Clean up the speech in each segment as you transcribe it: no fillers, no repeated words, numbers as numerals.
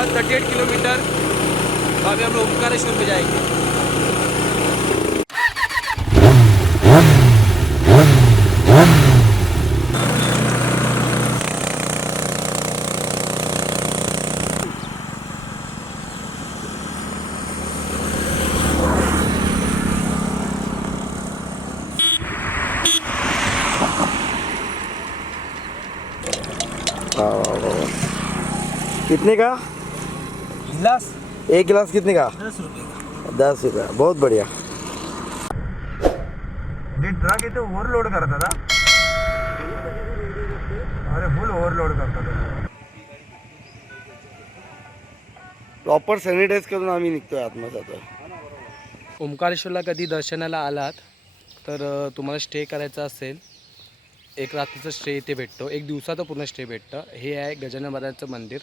बस 38 kilometre. अभी हम लोग ओमकारेश्वर में जाएंगे। कितने का गिलास एक गिलास? कितने का? 10 रुपये का। 10 रुपया. बहुत बढ़िया. ट्रक इथे ओव्हरलोड करतात हा. अरे फुल ओव्हरलोड करतात. प्रॉपर सॅनिटाईज करून आम्ही निघतोय आतमध्ये जातोय. ओमकारेश्वरला कधी दर्शनाला आलात तर तुम्हाला स्टे करायचा असेल, एक रात्रीचं स्टे इथे भेटतो, एक दिवसाचं पूर्ण स्टे भेटतं. हे आहे गजानन महाराजांचं मंदिर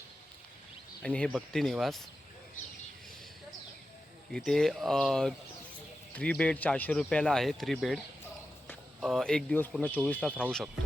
आणि हे भक्ती निवास. इथे 3 बेड 400 रुपयाला आहे. 3 बेड एक दिवस पूर्ण 24 तास राहू शकतो.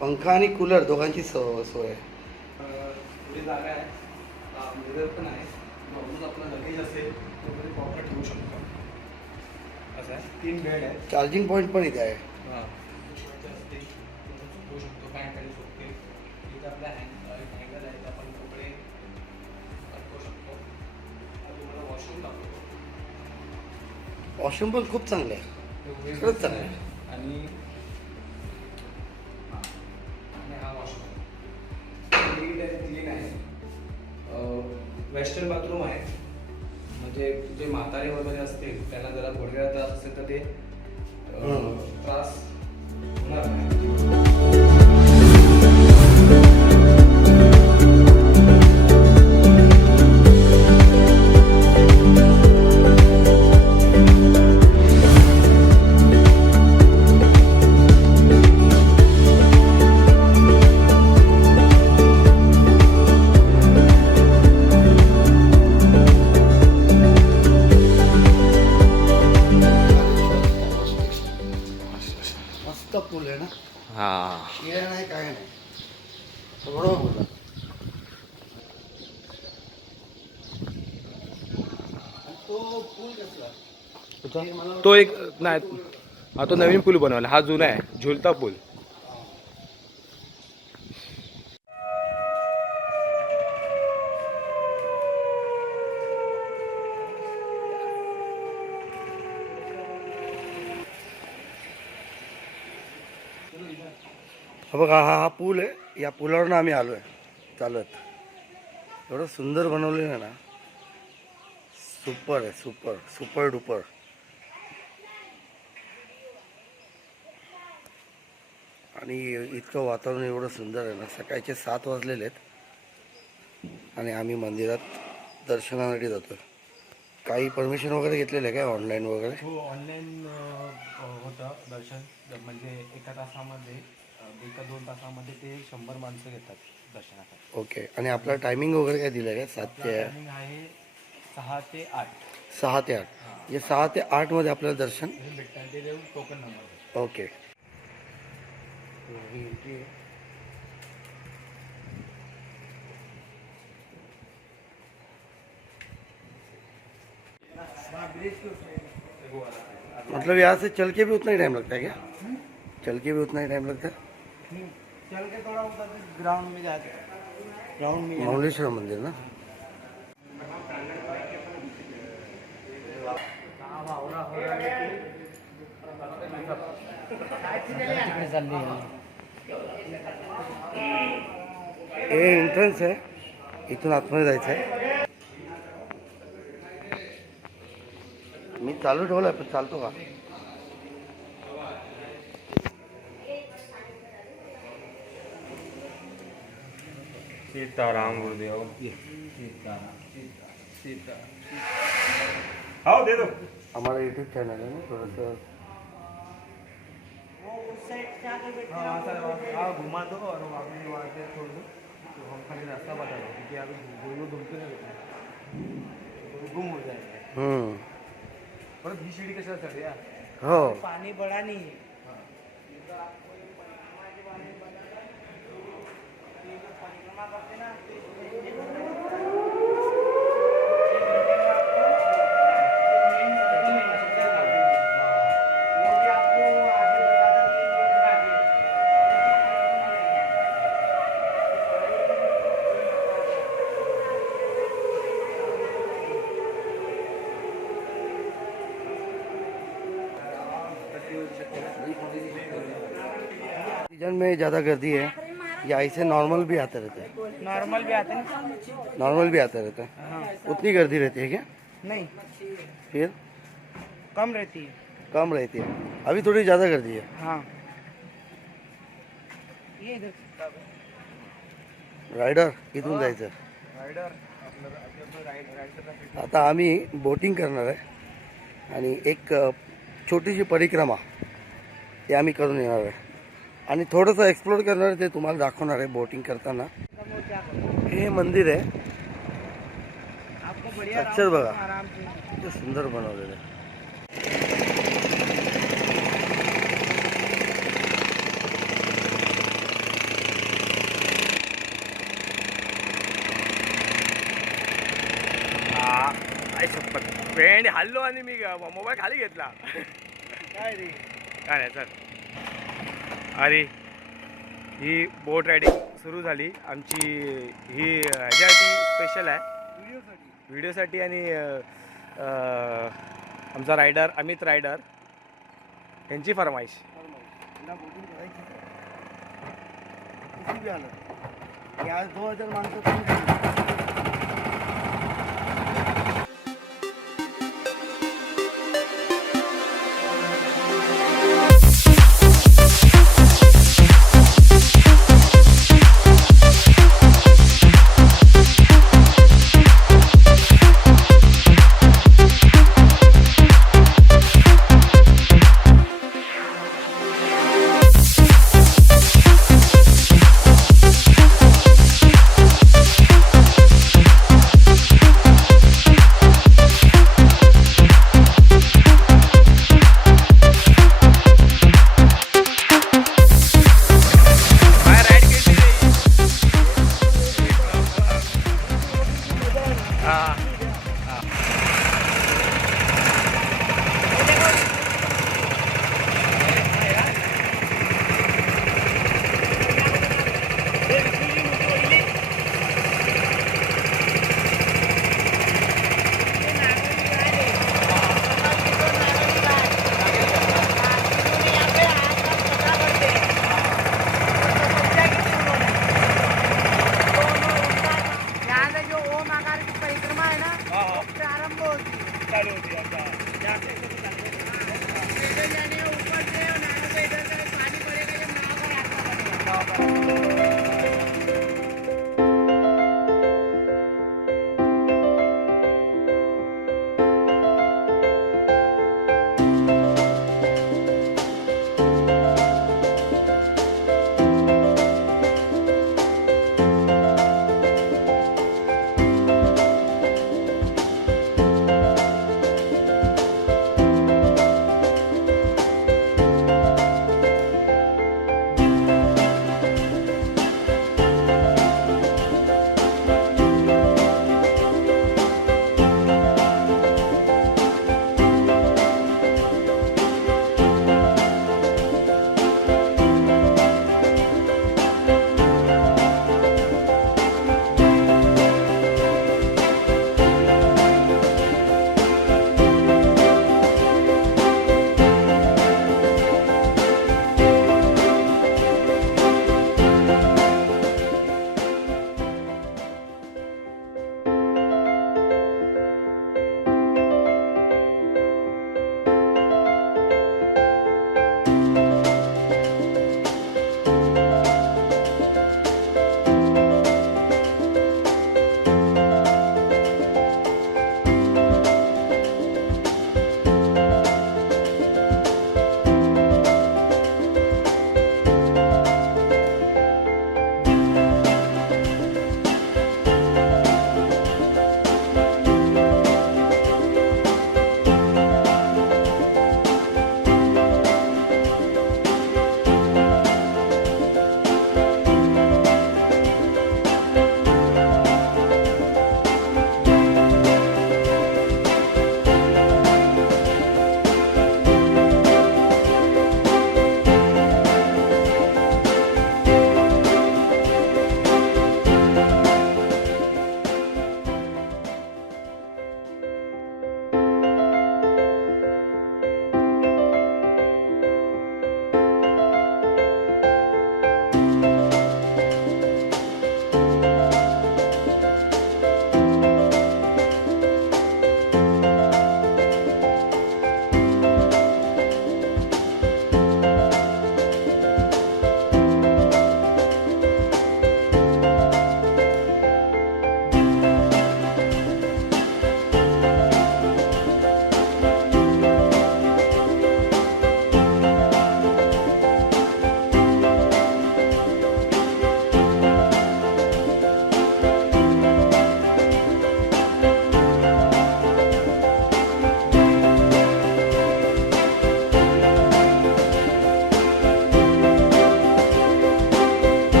पंखा आणि कूलर दोघांची सोय आहे. पुढे जागा आहे, मिरर पण आहे. म्हणून आपलं लगेज असेल तर प्रॉपर ठेवू शकतो. असं आहे. 3 बेड आहे. चार्जिंग पॉईंट पण इथे आहे. हां, ठेवू शकतो. पॅन्ट आणि सोपते इथे आपल्या हँगर आहेत, आपण कपडे टाकू शकतो. तुम्हाला वॉशरूम दाखवतो. वॉशरूम पण खूप चांगले आहे. खरंच चांगलं आहे. आणि हा वॉशरूम क्लीन आहे. वेस्टर्न बाथरूम आहे. म्हणजे जे म्हातारे वगैरे असतील त्यांना जरा गुडघ्याला त्रास असेल तर ते त्रास होणार नाही. मस्त पूल आहे ना. हां, शिळ्या नाही काय नाही, सगळं बोला. तो पूल कसला? तो एक नाही, हा तो नवीन पूल बनवला. हा जुना आहे, झुलता पूल. हा बघा, हा पूल आहे. या पुलावरून आम्ही आलो आहे चालत. एवढं सुंदर बनवलेलं आहे ना. सुपर आहे, सुपर सुपर डुपर. आणि इतकं वातावरण एवढं सुंदर आहे ना. सकाळचे 7 वाजलेले आहेत आणि आम्ही मंदिरात दर्शनासाठी जातो. काही परमिशन वगैरे घेतलेलं आहे काय ऑनलाईन वगैरे? हो, ऑनलाईन होतं दर्शन. म्हणजे एका तासामध्ये 1-2 तासामध्ये ते 100 माणसं घेतात दर्शनासाठी. ओके. आणि आपला टायमिंग वगैरे काय दिलं आहे का? 7 ते टायमिंग आहे 6 ते 8. 6 ते 8. म्हणजे 6 ते 8 मध्ये आपल्याला दर्शन भेटतात. ते देऊन टोकन नंबर. ओके. ही एंट्री आहे. मतलब यहाँ से चल के भी उतना ही टाइम लगता है क्या? चल के भी उतना ही टाइम लगता है? चल के थोड़ा उधर ग्राउंड में जाते. ग्राउंड में माउलेश्वर मंदिर ना. हे एंट्रन्स आहे. इथून आतमध्ये जायचं आहे. मी चालू ठेवलाय पण चालतो का? सीताराम गुरुदेव. सीता सीता सीता. हाँ दे दो। हमारा यूट्यूब चैनल है ना थोड़ा सा। हाँ घुमा दो और वहाँ से छोड़ दो तो हम खाली रास्ता बता दो क्योंकि अभी गोल घूमते नहीं गुम हो जाएगा। परत ही शिडी कशासाठी यार हो पाणी बडा नाही सीजन में ज़्यादा गर्दी है या ऐसे नॉर्मल भी आते रहते हैं? नॉर्मल भी आते ना नॉर्मल भी आते रहते हैं। उतनी गर्दी रहती है क्या? नहीं फिर कम रहती है कम रहती है। अभी थोड़ी ज़्यादा गर्दी है। हाँ ये इधर रायडर इथून जायचं. आता आम्ही बोटिंग करणार आहे आणि एक छोटीशी परिक्रमा ती आम्ही करून येणार आहे आणि थोडंसं एक्सप्लोर करणार आहे, ते तुम्हाला दाखवणार आहे बोटिंग करताना. हे मंदिर आहे, आपको बढ़िया अक्षर बघा आराम से किती सुंदर बनवलेलं आहे. फ्रेंड हल्लो आणि मी मोबाईल खाली घेतला. काय रे काय नाही सर. अरे ही बोट रायडिंग सुरू झाली आमची. ही ह्याच्यासाठी स्पेशल आहे व्हिडिओसाठी आणि आमचा रायडर अमित रायडर यांची फरमाईश. बोटिंग करायची किती बी आलं आज 2000 माणसं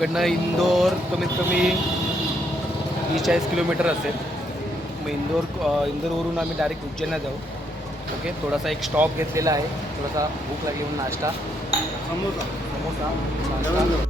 इकडनं इंदोर कमीत कमी 30-40 किलोमीटर असेल. मग इंदोरवरून आम्ही डायरेक्ट उज्जैनला जाऊ. ओके, थोडासा एक स्टॉप घेतलेला आहे, थोडासा भूक लागली म्हणून नाश्ता, समोसा नाश्ता.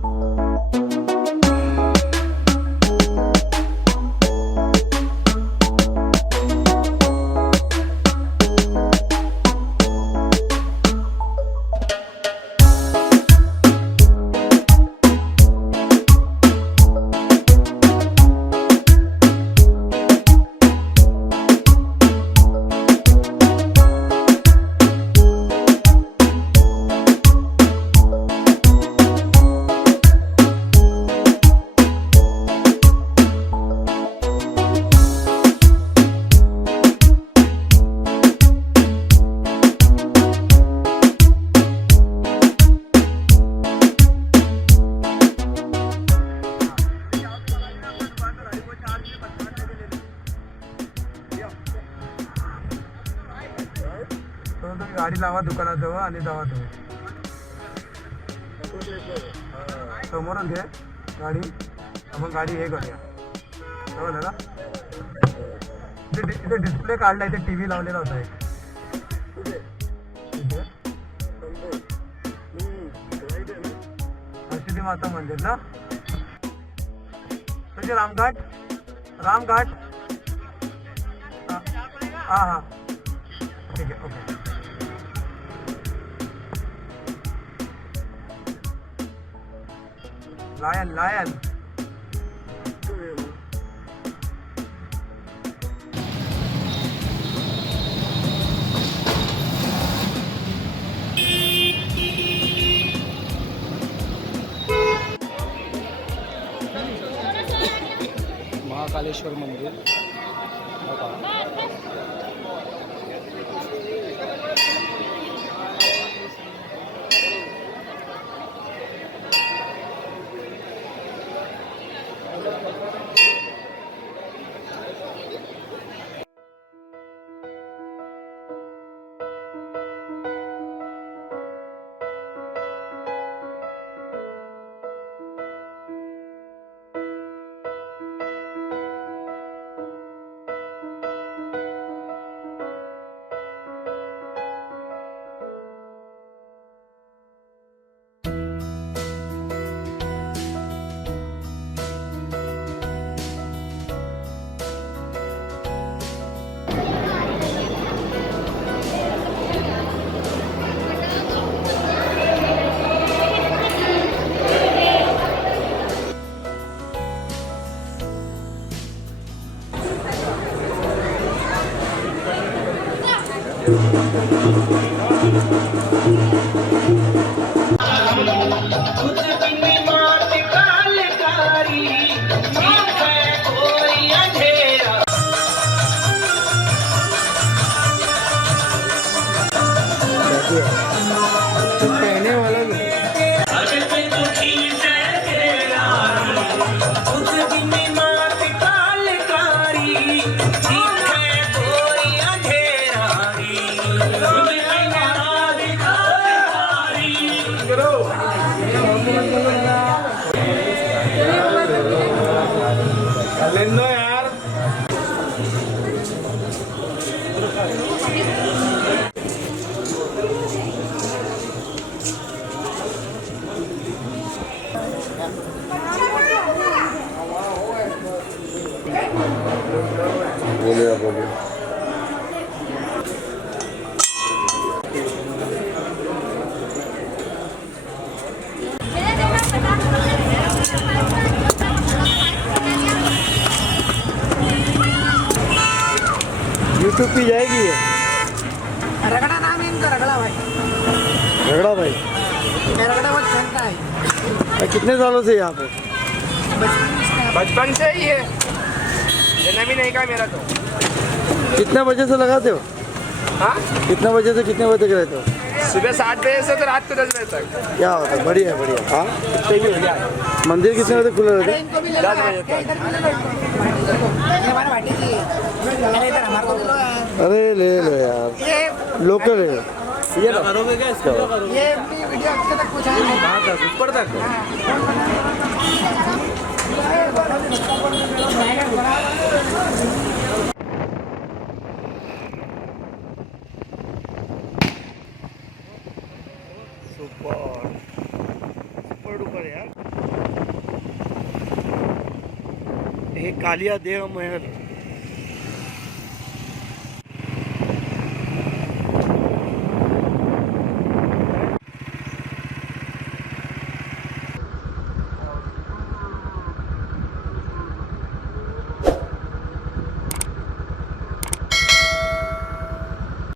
गाडी लावा दुकानाजवळ आणि जावा तुम्ही समोरच घे गाडी. आपण गाडी हे करूया समजलं ना. इथे डिस्प्ले काढला, इथे टी व्ही लावलेला होता एक. हर्षिदी माता मंदिर ना, तुझे रामघाट हां हां ठीक आहे. ओके, लायन महाकालेश्वर मंदिर. बोलूया. यूट्यूब पे जाएगी ये रगड़ा नाम है इनका, रगड़ा भाई. झगड़ा भाई. रगड़ा बहुत चलता है. कितने सालों से यहाँ पे? बचपन से ही है, जन्म ही नहीं का मेरा तो. कितने बजे से लगाते हो? हाँ, कितने बजे से कितने बजे तक रहते हो? सुबह 7 बजे से तो रात को 10 बजे तक. क्या होता है? बढ़िया बढ़िया. हाँ, सही हो गया. मंदिर कितने बजे खुले रहते हैं? इनको भी ले 10 बजे तक. ये हमारे भाटी की. अरे इधर हमारे को बोलो यार. अरे ले लो यार, ये लोकल है. ये करोगे क्या इसको? ये अपनी वीडियो अब तक कुछ है नहीं ऊपर तक सुपर सुपर डुपर यार. हे कालिया देव महल